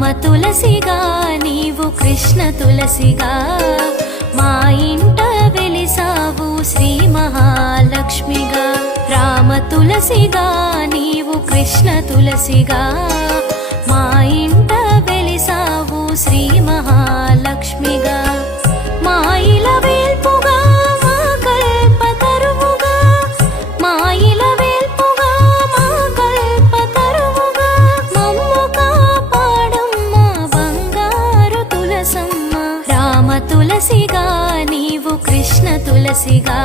రామ తులసిగా నీవు కృష్ణ తులసిగా మా ఇంట వెలిసావు శ్రీ మహాలక్ష్మిగా రామ తులసిగా నీవు కృష్ణ తులసిగా మా ఇంట వెలిసావు శ్రీ మహాలక్ష్మిగా మా ఇల వేల్పుగా మా కల్పతరువుగా మా ఇల వేల్పుగా మా కల్పతరువుగా మమ్ము కాపాడమ్మ బంగారు తులసమ్మ రామ తులసిగా నీవు కృష్ణ తులసిగా